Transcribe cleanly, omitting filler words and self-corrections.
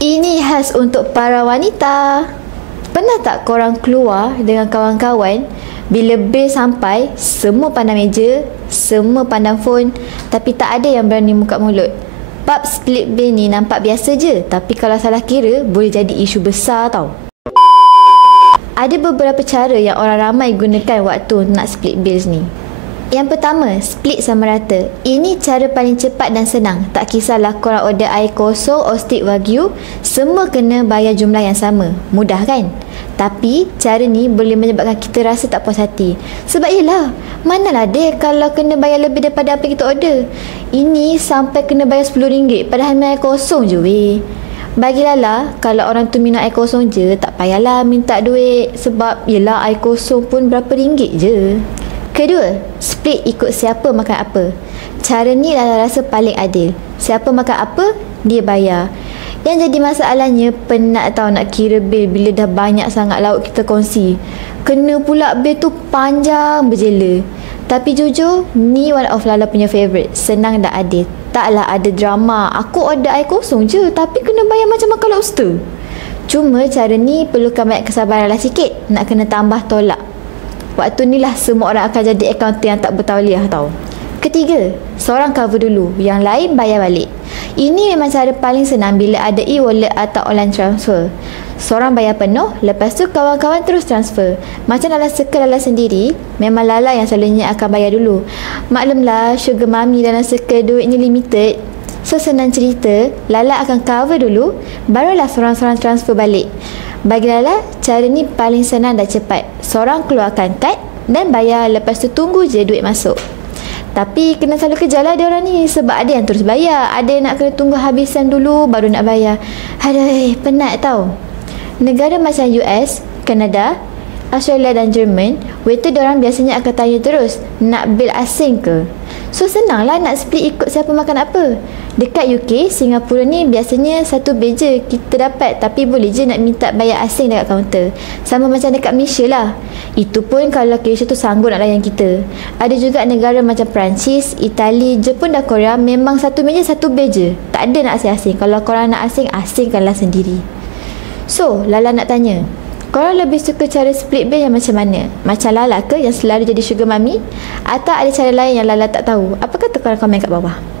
Ini khas untuk para wanita. Pernah tak korang keluar dengan kawan-kawan, bila bil sampai, semua pandang meja, semua pandang phone, tapi tak ada yang berani buka mulut? Bab split bil ni nampak biasa je, tapi kalau salah kira, boleh jadi isu besar tau. Ada beberapa cara yang orang ramai gunakan waktu nak split bills ni. Yang pertama, split sama rata. Ini cara paling cepat dan senang. Tak kisahlah korang order air kosong atau steak wagyu, semua kena bayar jumlah yang sama. Mudah kan? Tapi, cara ni boleh menyebabkan kita rasa tak puas hati. Sebab yelah, manalah deh kalau kena bayar lebih daripada apa kita order. Ini sampai kena bayar RM10, padahal minum air kosong je weh. Bagilah lah, kalau orang tu minum air kosong je, tak payahlah minta duit. Sebab yelah, air kosong pun berapa ringgit je. Kedua, split ikut siapa makan apa. Cara ni Lala rasa paling adil. Siapa makan apa, dia bayar. Yang jadi masalahnya, penat tau nak kira bil bila dah banyak sangat lauk kita kongsi. Kena pula bil tu panjang berjela. Tapi jujur, ni one of Lala punya favourite. Senang dan adil. Taklah ada drama. Aku order air kosong je, tapi kena bayar macam makan lobster. Cuma cara ni perlukan banyak kesabaran lah sikit. Nak kena tambah tolak. Waktu ni lah semua orang akan jadi akauntan yang tak bertauliah tau. Ketiga, seorang cover dulu, yang lain bayar balik. Ini memang cara paling senang bila ada e-wallet atau online transfer. Seorang bayar penuh, lepas tu kawan-kawan terus transfer. Macam dalam circle Lala sendiri, memang Lala yang selalunya akan bayar dulu. Maklumlah, sugar mami dalam circle duitnya limited. So senang cerita, Lala akan cover dulu, barulah seorang-seorang transfer balik. Bagi Lala, cara ni paling senang dan cepat. Seorang keluarkan kad dan bayar, lepas tu tunggu je duit masuk. Tapi kena selalu kejar lah dia orang ni, sebab ada yang terus bayar, ada yang nak kena tunggu habisan dulu baru nak bayar. Aduh, penat tau. Negara macam US, Kanada, Australia dan Jerman, waiter diorang biasanya akan tanya terus, nak bil asing ke? So senanglah nak split ikut siapa makan apa. Dekat UK, Singapura ni biasanya satu bil je kita dapat, tapi boleh je nak minta bayar asing dekat kaunter. Sama macam dekat Malaysia lah. Itu pun kalau Malaysia tu sanggup nak layan kita. Ada juga negara macam Perancis, Itali, Jepun dan Korea, memang satu meja satu bil je. Tak ada nak asing-asing. Kalau korang nak asing, asingkanlah sendiri. So, Lala nak tanya, korang lebih suka cara split bil yang macam mana? Macam Lala ke yang selalu jadi sugar mami? Atau ada cara lain yang Lala tak tahu? Apa kata korang komen kat bawah?